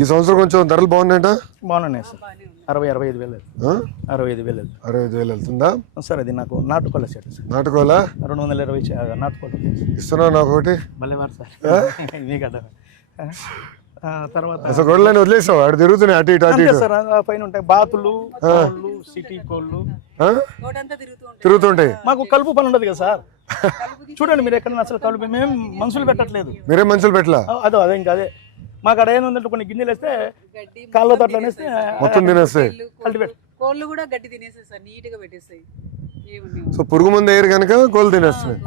ఈ సంవత్సరం కొంచెం ధరలు బాగున్నాయట. బాగున్నాయి సార్. 65,000 65,000 65,000 వెళ్తుందా సార్? అది నాకు నాటుకోళ్ళ సెట్ సార్. నాటుకోవాల 220 నాటుకోళ్ళు ఇస్తున్నావు నాకు ఒకటి. భలేవారు సార్ మీ కదా. తర్వాత అసలు గొడవలని వదిలేసావు, అటు తిరుగుతున్నాయి అటు ఇటు అటు ఇటు సార్. పైన ఉంటాయి బాతులు, కోళ్ళు, సిటీ కోళ్ళు తిరుగుతుంటాయి. మాకు కలుపు పని ఉండదు కదా సార్. చూడండి మీరు ఎక్కడ అసలు కలుపు మేము మనుషులు పెట్టట్లేదు. మీరే మనుషులు పెట్టలా? అదే ఇంకా అదే మాకు అక్కడ ఏంటంటే కొన్ని గింజలు వేస్తే కాళ్ళతో అట్లా అనేస్తే మొత్తం తినేస్తాయి. కల్టివేట్ కోళ్ళు కూడా గడ్డి తినేస్తాయి సార్, నీట్ గా పెట్టేస్తాయి. సో పురుగు మందు వేయరు కనుక కోళ్ళు తినేస్తాయి.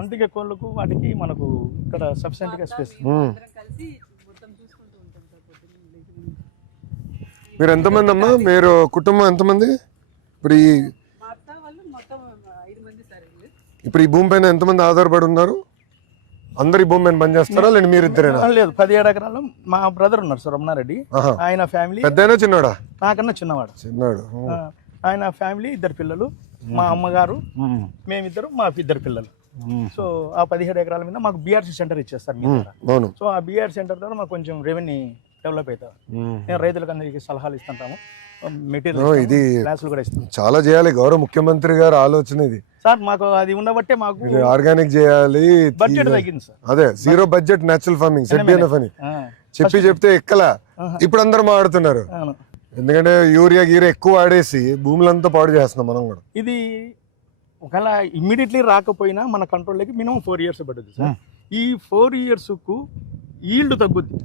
అందుకే కోళ్ళకు వాటికి మనకు ఇక్కడ సఫిషియెంట్ గా స్పేస్. కలిసి మొత్తం చూసుకుంటూ ఉంటాం సార్ పొద్దున్న. మీరు ఎంతమంది అమ్మా? మీరు కుటుంబం ఎంతమంది? ఇప్పుడు ఈ మా అత్త వాళ్ళు మొత్తం 5 మంది సార్. ఇప్పుడు ఈ భూమి పైన ఎంతమంది ఆధారపడి ఉన్నారు? అందరు ఈ భూమి పైన పని చేస్తారా లేదు మీరిద్దరేనా? లేదు, 17 ఎకరాలు మా బ్రదర్ ఉన్నారు సార్, రమణారెడ్డి. ఆయన ఫ్యామిలీ. పెద్దయినా చిన్నవాడా? నాకన్నా చిన్నవాడు. చిన్నాడు. ఆయన ఫ్యామిలీ 2 పిల్లలు, మా అమ్మగారు, మేమిద్దరు, మా 2 పిల్లలు. సో ఆ 17 ఎకరాల మీద మాకు బీఆర్సీ సెంటర్ ఇచ్చేస్తారు మీ ద్వారా. సో ఆ బీఆర్సీ సెంటర్ ద్వారా మాకు కొంచెం రెవెన్యూ డెవలప్ అవుతారు. నేను రైతులకు అందరికీ సలహాలు ఇస్తుంటాము, మెటీరియల్ ఇది క్లాసులు కూడా ఇస్తాం. చాలా చేయాలి, గౌరవ ముఖ్యమంత్రి గారు ఆలోచన ఇది సార్. మాకు అది ఉండబట్టే మాకు ఆర్గానిక్ చేయాలి, బడ్జెట్ తగ్గింది సార్. అదే జీరో బడ్జెట్ నేచురల్ ఫార్మింగ్ సెట్బిఎన్ఎఫ్ అని చెప్తే ఎక్కలా. ఇప్పుడు అందరూ మాట్లాడుతున్నారు, ఎందుకంటే యూరియా గీరియా ఎక్కువ వాడేసి భూములంతా పాడు చేస్తున్నాం మనం కూడా. ఇది ఒకవేళ ఇమ్మీడియట్లీ రాకపోయినా మన కంట్రోల్లోకి మినిమం 4 years పడుతుంది సార్. ఈ 4 yearsకు ఈల్డ్ తగ్గుద్ది,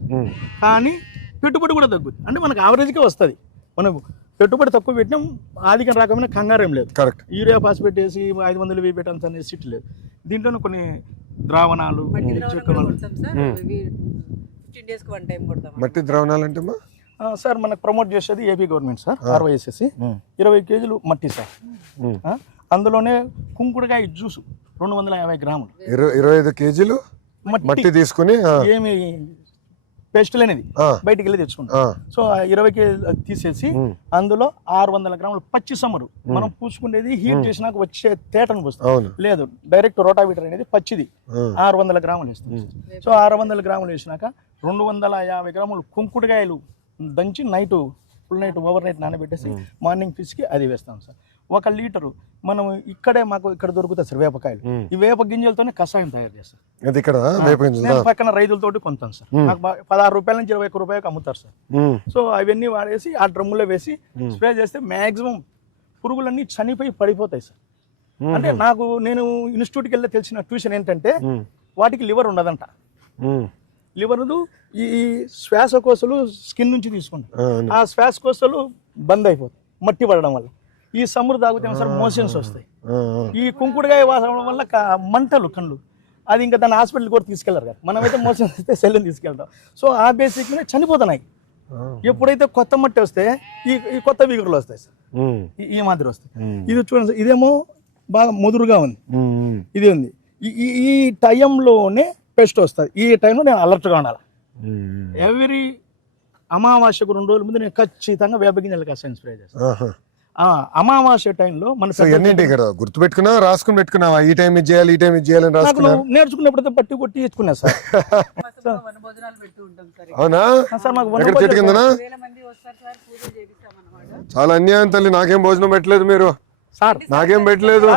కానీ పెట్టుబడి కూడా తగ్గుద్ది. అంటే మనకు యావరేజ్గా వస్తుంది. మనకు పెట్టుబడి తక్కువ పెట్టినాం, ఆదికం రాకపోయినా కంగారేం లేదు. కరెక్ట్. యూరియా ఫాస్ఫేట్ వేసి 500 వేయి పెట్టాల్సి అనేది సిట్ లేదు. దీంట్లోనే కొన్ని ద్రావణాలు, మట్టి ద్రావణాలు అంటే సార్ మనకు ప్రమోట్ చేసేది AP government sir. RYSS 20 kgs మట్టి సార్. అందులోనే కుంకుడుకాయ జ్యూస్ 250 గ్రాములు, 25 kgs మట్టి తీసుకుని ఏమి పేస్టులు అనేది బయటికి వెళ్ళి తెచ్చుకుంటాం. సో 20 kg తీసేసి అందులో 600 గ్రాములు పచ్చి సమ్మరు మనం పూసుకునేది హీట్ చేసినాక వచ్చే తేటను పోస్తాం. లేదు, డైరెక్ట్ రోటావీటర్ అనేది పచ్చిది 600 గ్రాములు వేస్తాం. సో 600 గ్రాములు వేసినాక 250 గ్రాములు కుంకుడుకాయలు దంచి ఫుల్ నైట్ ఓవర్ నైట్ నానబెట్టేసి మార్నింగ్ ఫిష్కి అది వేస్తాం సార్. 1 లీటరు మనం మాకు ఇక్కడ దొరుకుతాయి సార్ వేపకాయలు. ఈ వేప గింజలతోనే కషాయం తయారు చేస్తారు. నేను పక్కన రైతులతోటి కొంటాను సార్. నాకు 16 రూపాయల నుంచి 21 రూపాయలకు అమ్ముతారు సార్. సో అవన్నీ వాడేసి ఆ డ్రమ్ములో వేసి స్ప్రే చేస్తే మ్యాక్సిమం పురుగులన్నీ చనిపోయి పడిపోతాయి సార్. అంటే నేను ఇన్స్టిట్యూట్కి వెళ్ళి తెలిసిన ట్యూషన్ ఏంటంటే వాటికి లివర్ ఉండదంట. లివర్ ఈ శ్వాసకోశలు స్కిన్ నుంచి తీసుకుంటారు. ఆ శ్వాసకోశలు బంద్ అయిపోతాయి మట్టి పడడం వల్ల. ఈ సమురు తాగితే సార్ మోషన్స్ వస్తాయి. ఈ కుంకుడుకాయ వాసన వల్ల మంటలు కళ్ళు, అది ఇంకా దాన్ని హాస్పిటల్ కూడా తీసుకెళ్లారు కదా. మనమైతే మోషన్స్ వస్తే సెల్లుని తీసుకెళ్తాం. సో ఆ బేసిక్ మీద చనిపోతున్నాయి. ఎప్పుడైతే కొత్త మట్టి వస్తే ఈ కొత్త విగురులు వస్తాయి సార్, ఈ మాదిరి వస్తాయి. ఇది చూడండి సార్, ఇదేమో బాగా ముదురుగా ఉంది, ఇది ఉంది. ఈ టైంలోనే పెస్ట్ వస్తుంది. ఈ టైంలో నేను అలర్ట్గా ఉండాలి. ఎవ్రీ అమావాస్యకు 2 రోజుల ముందు నేను ఖచ్చితంగా వేప గింజలు కషాయం స్ప్రే చేస్తాను. అమావాస్య టైంలో మన గుర్తుపెట్టుకున్నా రాసుకుని పెట్టుకున్నావా? ఈ టైం ఇది చేయాలి, ఈ టైం ఇది చేయాలని నేర్చుకున్నప్పుడు పట్టి కొట్టి ఇచ్చుకున్నా సార్. అవునా సార్? చాలా అన్యాయం తల్లి, నాకేం భోజనం పెట్టలేదు మీరు సార్. నాకేం పెట్టలేదు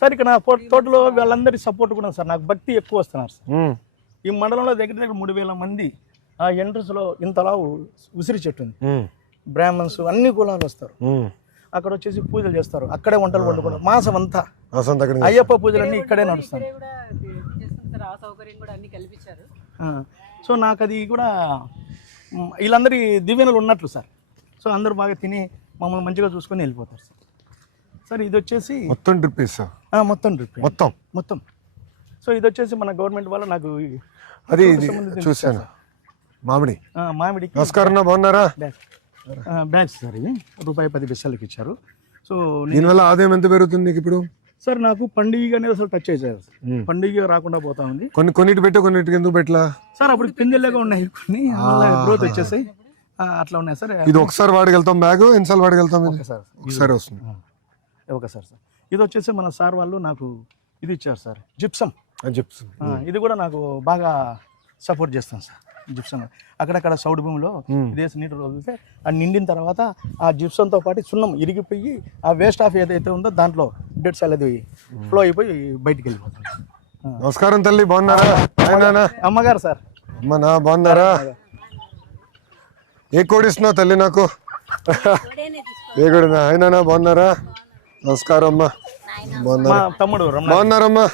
సార్. ఇక్కడ నా తోటలో వాళ్ళందరి సపోర్ట్ కూడా సార్. నాకు భక్తి ఎక్కువ వస్తున్నారు సార్. ఈ మండలంలో దగ్గర 3000 మంది ఆ ఎంట్రన్స్ లో ఇంతలా ఉసిరి చెట్టు ఉంది. బ్రాహ్మణ్స్ అన్ని కులాలు వస్తారు. అక్కడ వచ్చేసి పూజలు చేస్తారు, అక్కడే వంటలు వండుకుంటారు. మాసం అంతా అయ్యప్ప పూజలన్నీ ఇక్కడే నడుస్తాయి. సో నాకు అది కూడా వీళ్ళందరి దివ్యనలు ఉన్నట్లు సార్. సో అందరూ బాగా తిని మమ్మల్ని మంచిగా చూసుకొని వెళ్ళిపోతారు సార్. సార్ ఇది వచ్చేసి మొత్తం డ్రిప్ ఇస్తా, మొత్తం డ్రిప్ మొత్తం. సో ఇది వచ్చేసి మన గవర్నమెంట్ వల్ల నాకు అది చూసాను. మామిడికి నమస్కారం, బాగున్నారా? బ్యాగ్స్ సార్, ఇది ₹10 ఇచ్చారు. సో దీనివల్ల ఆదాయం ఎంత పెరుగుతుంది నీకు ఇప్పుడు? సార్ నాకు పండుగ అనేది అసలు టచ్ అయ్యారు. పండుగ రాకుండా పోతా ఉంది. కొన్నిటికి పెట్టా, కొన్నిటికి ఎందుకు పెట్టలా సార్? అప్పుడు పిందెల్లాగా ఉన్నాయి, కొన్ని గ్రోత్ వచ్చేసాయి, అట్లా ఉన్నాయి సార్. ఇది ఒకసారి వాడగలుగుతాం బ్యాగ్, ఎన్నిసార్లు వాడగలుగుతాం? ఒకసారి వస్తుంది. ఒకసారి సార్. ఇది వచ్చేసి మన సార్ వాళ్ళు నాకు ఇది ఇచ్చారు సార్, జిప్సం. ఇది కూడా నాకు బాగా సపోర్ట్ చేస్తాను సార్. జిప్సం అక్కడక్కడ సౌడు భూమిలో ఇదేసి నీటి వదిలితే అది నిండిన తర్వాత ఆ జిప్సంతో పాటు సున్నం ఇరిగిపోయి ఆ వేస్ట్ ఆఫ్ ఏదైతే ఉందో దాంట్లో డెడ్ సెల్ అది ఫ్లో అయిపోయి బయటికి వెళ్ళిపోతుంది. నమస్కారం తల్లి, బాగున్నారా? అమ్మగారు సార్. అమ్మనా బాగున్నారా? ఏ కోడి ఇస్తున్నావు తల్లి నాకు? ఏ కోడినా? అయినా బాగున్నారా? నమస్కారం అమ్మా. బాగున్నారా? తమ్ముడు బాగున్నారమ్మా?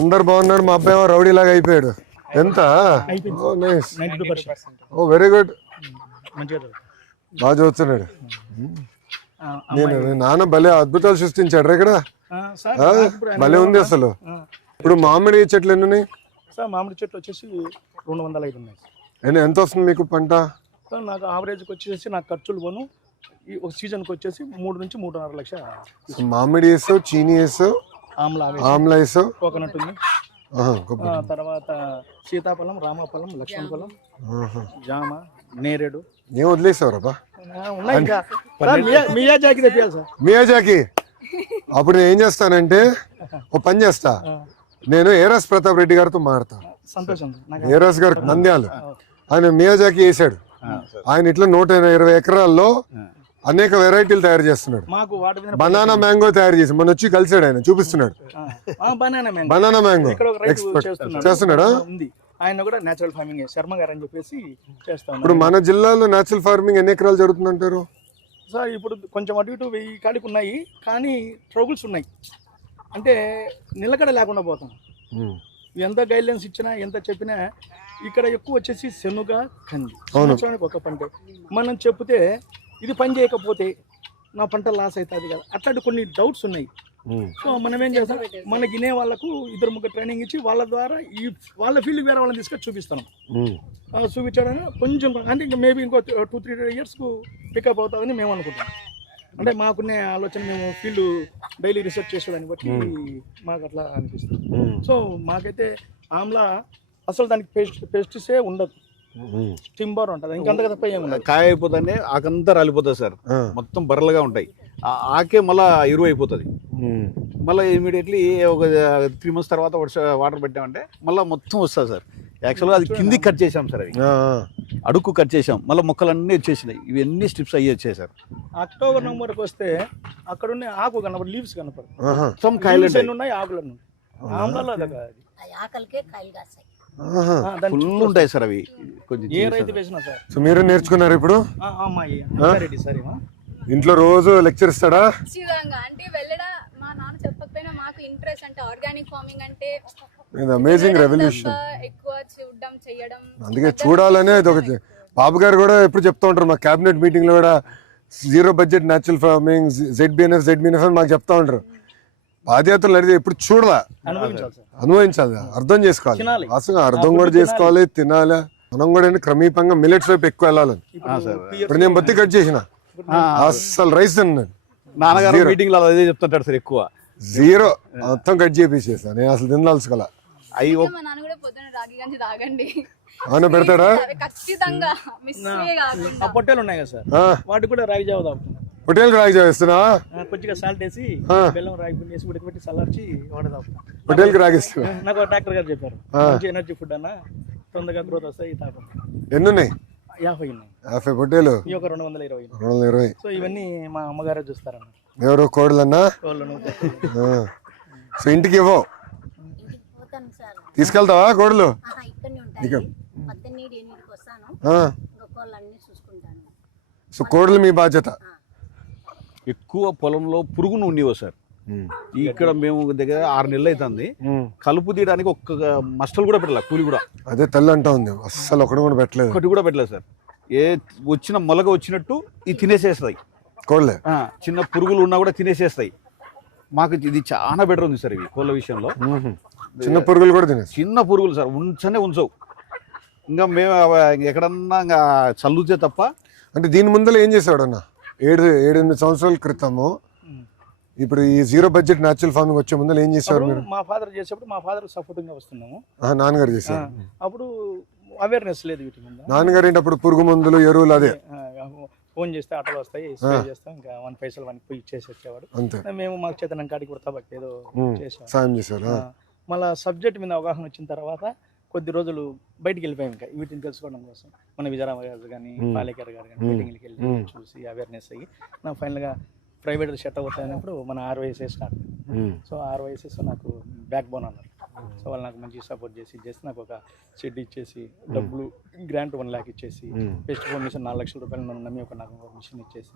అందరు బాగున్నారు. మా అబ్బాయి ఏమో రౌడీ లాగా అయిపోయాడు. ఎంత? ఓ వెరీ గుడ్, బాగా చదువుతున్నాడు. నేను నాన్న భలే అద్భుతాలు సృష్టించాడు ఇక్కడ. భలే ఉంది అసలు. ఇప్పుడు మామిడి చెట్లు ఎన్ని ఉన్నాయి సార్? మామిడి చెట్లు వచ్చేసి 205 ఉన్నాయి. ఎంత వస్తుంది మీకు పంట? నాకు ఆవరేజ్కి వచ్చేసి నాకు ఖర్చులు పోను ఈ ఒక సీజన్కి వచ్చేసి 3 నుంచి 3.5 లక్షలు. మామిడి వేసావు, చీనీ వేసావు, ఆమ్లా వేసావు, కోకోనట్ ఉంది, తర్వాత సీతాఫలం, రామఫలం, లక్ష్మణ ఫలం, జామ, నేరేడు. ఏం వదిలేసావు రాబా? మియాజాకి తెప్పాలి సార్. మియాజాకి? అప్పుడు నేను ఏం చేస్తానంటే ఓ పని చేస్తా, నేను ఏరాస్ ప్రతాప్ రెడ్డి గారితో మాడతా. సంతోషం. ఏరాస్ గారు నంద్యాలు, ఆయన మియాజాకి వేసాడు. ఆయన ఇట్లా 120 ఎకరాల్లో అనేక వెరైటీలు తయారు చేస్తున్నాడు. బనానా మ్యాంగో తయారు చేసి మొన్న వచ్చి కలిసాడు, ఆయన చూపిస్తున్నాడు. బనానా మ్యాంగో ఎక్స్పర్ట్ చేస్తున్నాడా? ఆయన కూడా నేచురల్ ఫార్మింగ్ శర్మ గారు అని చెప్పేసి చేస్తాం. ఇప్పుడు మన జిల్లాలో నేచురల్ ఫార్మింగ్ ఎన్ని ఎకరాలు జరుగుతుందంటారు సార్? ఇప్పుడు కొంచెం అటు ఇటు 1000 కాడికి ఉన్నాయి, కానీ ట్రబుల్స్ ఉన్నాయి. అంటే నిలకడ లేకుండా పోతాం. ఎంత గైడ్లైన్స్ ఇచ్చినా ఎంత చెప్పినా ఇక్కడ ఎక్కువ వచ్చేసి శనుగ, కంది సంవత్సరానికి ఒక పంట. మనం చెప్తే ఇది పని చేయకపోతే నా పంట లాస్ అవుతుంది కదా, అట్లాంటి కొన్ని డౌట్స్ ఉన్నాయి. సో మనం ఏం చేస్తాం, మన గినే వాళ్ళకు 2-3 ట్రైనింగ్ ఇచ్చి వాళ్ళ ద్వారా ఈ వాళ్ళ ఫీల్డ్ వేరే వాళ్ళని తీసుకొని చూపిస్తాం. చూపించడం కొంచెం అంటే ఇంకా మేబీ ఇంకో 2-3 ఇయర్స్కు పికప్ అవుతుందని మేము అనుకుంటాం. అంటే మాకునే ఆలోచన, మేము ఫీల్డ్ డైలీ రీసెర్చ్ చేసేదాన్ని బట్టి మాకు అట్లా అనిపిస్తుంది. సో మాకైతే ఆమ్లా అసలు దానికి పెస్టిసే ఉండదు, టింబర్ ఉంటుంది, ఇంకంతగా తప్ప ఏముండదు. కాయ అయిపోతానే ఆకంతా రాలిపోతుంది సార్, మొత్తం బర్రలుగా ఉంటాయి. ఆకే మళ్ళీ ఎరువు అయిపోతుంది. మళ్ళీ ఇమీడియట్లీ ఒక 3 months తర్వాత వాటర్ పెట్టామంటే మళ్ళీ మొత్తం వస్తుంది సార్. యాక్చువల్గా అది కిందికి కట్ చేసాం సార్, అవి అడుక్కు కట్ చేసాం, మళ్ళీ మొక్కలన్నీ వచ్చేసినాయి. ఇవన్నీ స్ట్రిప్స్ అయ్యి వచ్చాయి సార్. అక్టోబర్ నవంబర్కి వస్తే అక్కడ ఉన్న ఆకు కనపడు, లీవ్స్ కనపడు, మొత్తం కాయలు ఉన్నాయి, ఆకులు ఆమ్లాలో ఫుల్ ఉంటాయి సార్ అవి. కొంచెం ఏ రైతు వేసినా సార్. సో మీరు నేర్చుకున్నారు ఇప్పుడు? సార్ ఇంట్లో రోజు లెక్చర్ ఇస్తాడా? అంటే వెళ్ళడా మా నాన్న చెప్పకపోయినా మాకు ఇంట్రెస్ట్, అంటే ఆర్గానిక్ ఫార్మింగ్ అంటే అమేజింగ్ రెవల్యూషన్, ఎక్కువ చూడడం చేయడం. అందుకే చూడాలనే ఇది ఒకటి. బాబు గారు కూడా ఎప్పుడు చెప్తా ఉంటారు, మా క్యాబినెట్ మీటింగ్ లో కూడా 0 బడ్జెట్ న్యాచురల్ ఫార్మింగ్, ZBNF అని మాకు చెప్తా ఉంటారు. పాదయాత్రలు అనేది ఎప్పుడు చూడాలా, అనుభవించాలి, అర్థం చేసుకోవాలి. అసలు అర్థం కూడా చేసుకోవాలి, తినాలి. మనం కూడా క్రమీపంగా మిల్లెట్స్ వైపు ఎక్కువ వెళ్ళాలని. ఇప్పుడు నేను బత్తి కట్ చేసిన, అసలు రైస్ తిన్నాను. నాన్నగారు మీటింగ్ లో అదే చెప్తుంటాడు సార్, ఎక్కువ 0 మొత్తం కట్ చేసేసా. నేను అసలు తినాల్సుకోలే. మా నాన్న కూడా పొద్దున రాగి గంజి తాగండి అవునా పెడతాడా? ఖచ్చితంగా. పొట్టేలు ఉన్నాయి కదా సార్, వాటికి కూడా రాగి జావ తాగుతాం. పొట్టేలు రాగి జావ ఇస్తున్నా, కొద్దిగా సాల్ట్ వేసి బెల్లం రాగి పిండి వేసి ఉడకబెట్టి చల్లార్చి వాడతాం. పొట్టేలుకి రాగిస్తున్నా. నాకు డాక్టర్ గారు చెప్పారు, మంచి ఎనర్జీ ఫుడ్ అన్న, తొందరగా గ్రోత్ వస్తాయి, తాగం. ఎన్ని ఉన్నాయి? 50 ఉన్నాయి. 50 పొట్టేలు, ఈ ఒక 220. 220. సో ఇవన్నీ మా అమ్మగారే చూస్తారన్న. ఎవరు? కోడలన్నా? సో ఇంటికి ఇవ్వవు, తీసుకెళ్తావా కోడలు? సో కోడలు మీ బాధ్యత. ఎక్కువ పొలంలో పురుగును ఉండేవో సార్. ఇక్కడ మేము దగ్గర 6 నెలలు అవుతుంది, కలుపు తీయడానికి ఒక్క మస్టలు కూడా పెట్టలేదు, కూలి కూడా. అదే తల్లి అంటా ఉంది, అస్సలు ఒకటి కూడా పెట్టలేదు. ఒకటి కూడా పెట్టలేదు సార్. ఏ వచ్చిన మొలగ వచ్చినట్టు ఇది తినేసేస్తాయి కోళ్ళే. చిన్న పురుగులు ఉన్నా కూడా తినేసేస్తాయి. మాకు ఇది చాలా బెటర్ ఉంది సార్ ఇవి కోళ్ళ విషయంలో. చిన్న పురుగులు కూడా తినే, చిన్న పురుగులు సార్ ఉంచనే ఉంచవు. ఇంకా మేము ఎక్కడన్నా ఇంకా చల్లుతే తప్ప. అంటే దీని ముందర ఏం చేసాడు అన్న? 7-8 సంవత్సరాల క్రితము ఇప్పుడు ఈ 0 బడ్జెట్ న్యాచురల్ ఫార్మింగ్ వచ్చే ముందర ఏం చేసేవారు మీరు? మా ఫాదర్ చేసేప్పుడు మా ఫాదర్ సపోర్టింగ్ గా వస్తున్నాము. నాన్నగారు చేశారు అప్పుడు అవేర్నెస్ లేదు వీటి మీద. నాన్నగారు ఏంటి అప్పుడు పురుగు మందులు, ఎరువులు అదే ఫోన్ చేస్తే ఆటోలు వస్తాయి, స్ప్రే చేస్తాం, ఇంకా 1 పైసలు 1 పోయి ఇచ్చేసి వచ్చేవాడు. అంతే. మేము మాకు చేతనం కాడికి కూడా తబట్టి ఏదో చేసాం, సాయం చేశారు. మళ్ళీ సబ్జెక్ట్ మీద అవగాహన వచ్చిన తర్వాత కొద్ది రోజులు బయటికి వెళ్ళిపోయాం ఇంకా వీటిని తెలుసుకోవడం కోసం మన విజయరామ గారు కానీ పాలేకర్ గారు కానీ మీటింగ్కి వెళ్ళి చూసి అవేర్నెస్ అయ్యి నాకు ఫైనల్గా ప్రైవేట్ సెట్ అవుతాయన్నప్పుడు మన RYSS స్టార్ట్. సో RYSS నాకు బ్యాక్ బోన్ అన్నారు. సో వాళ్ళు నాకు మంచి సపోర్ట్ చేసి నాకు ఒక షెడ్ ఇచ్చేసి డబ్బులు గ్రాంట్ 1 lakh ఇచ్చేసి పెస్ట్ మిషన్ 4 లక్షల రూపాయలు నన్ను నమ్మి నాకు ఒక మిషన్ ఇచ్చేసి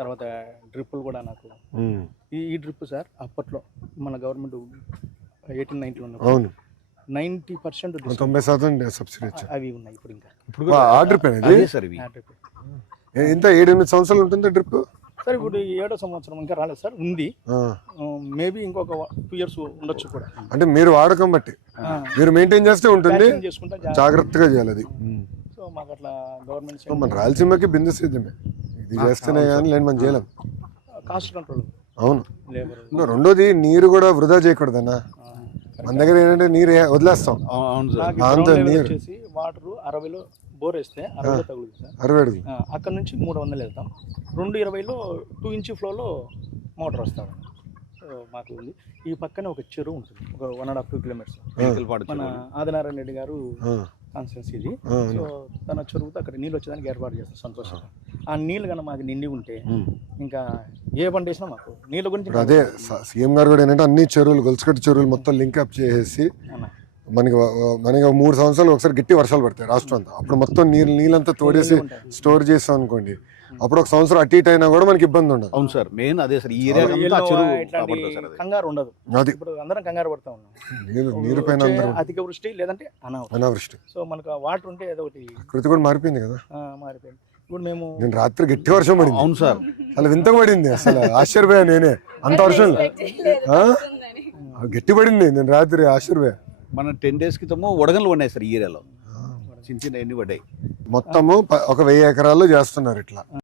తర్వాత డ్రిప్పులు కూడా నాకు ఈ డ్రిప్ సార్ అప్పట్లో మన గవర్నమెంట్ 1890లో ఉన్నప్పుడు 90% 90% సబ్సిడీ అవి ఉన్నాయి ఇప్పుడు ఇంకా డ్రిప్ సార్ ఇవి ఎంత 7-8 సంవత్సరాలు ఉంటుంది డ్రిప్ సార్. ఇప్పుడు 7వ సంవత్సరం ఇంకా రాలేదు సార్, ఉంది. మేబీ ఇంకొక 2 years ఉండొచ్చు కూడా. అంటే మీరు వాడకం బట్టి మీరు మెయింటైన్ చేస్తే ఉంటుంది, చేసుకుంటా జాగ్రత్తగా చేయాలి అది. సో మాకు అట్లా గవర్నమెంట్ మన రాయలసీమకి బిందు సిద్ధమే, ఇది చేస్తేనే కానీ లేని మనం చేయలేం. కాస్ట్ కంట్రోల్ అవును. లేబర్ రెండోది నీరు కూడా వృధా చేయకూడదన్నా. మన దగ్గర ఏంటంటే నీరు వదిలేస్తాం, నీరు వాటర్ 60లో బోర్ వేస్తే 60లో తగులుతుంది సార్. 60 అడుగులు అక్కడ నుంచి 300 వెళ్తాం. 220లో 2 inch ఫ్లోలో మోటార్ వస్తాం. సో మాకు ఉంది. ఈ పక్కనే ఒక చెరువు ఉంటుంది, ఒక 1.5-2 kilometers. మన ఆదినారాయణ రెడ్డి గారు కాన్స్టిట్యున్సీ ఇది. సో తన చెరువుతో అక్కడ నీళ్ళు వచ్చేదానికి ఏర్పాటు చేస్తాం సంతోషంగా. ఆ నీళ్ళు కన్నా మాకు నిండి ఉంటే ఇంకా ఏ పంట వేసినా మాకు నీళ్ళ గురించి. అదే సీఎం గారు కూడా ఏంటంటే అన్ని చెరువులు, గొలుసుకట్టు చెరువులు మొత్తం లింక్ అప్ చేసేసి మనకి 3 సంవత్సరాలు ఒకసారి గట్టి వర్షాలు పడతాయి రాష్ట్రం అంతా. అప్పుడు మొత్తం నీళ్ళంతా తోడేసి స్టోర్ చేస్తాం అనుకోండి, అప్పుడు ఒక సంవత్సరం అటు ఇటు అయినా కూడా మనకి ఇబ్బంది ఉండదు. అవును సార్, మెయిన్ అదే సార్. ఈ కంగారు ఉండదు. అది ఇప్పుడు అందరం కంగారు పడతా ఉన్నాం. నీరు పైన అధిక వృష్టి లేదంటే అనావృష్టి. సో మనకు వాటర్ ఉంటే ఏదో ఒకటి. ప్రకృతి కూడా మారిపోయింది కదా. మారిపోయింది. ఇప్పుడు మేము నేను రాత్రి గట్టి వర్షం పడింది. అవును సార్, అలా వింతగా పడింది, అసలు ఆశ్చర్యపోయా నేనే. అంత వర్షం గట్టి పడింది, నేను రాత్రి ఆశ్చర్యపోయా. మన 10 days క్రితము వడగళ్ళు ఉన్నాయి సార్ ఈ ఏరియాలో, చిన్న చిన్న ఎన్ని పడ్డాయి. మొత్తము ఒక 1000 ఎకరాల్లో చేస్తున్నారు ఇట్లా.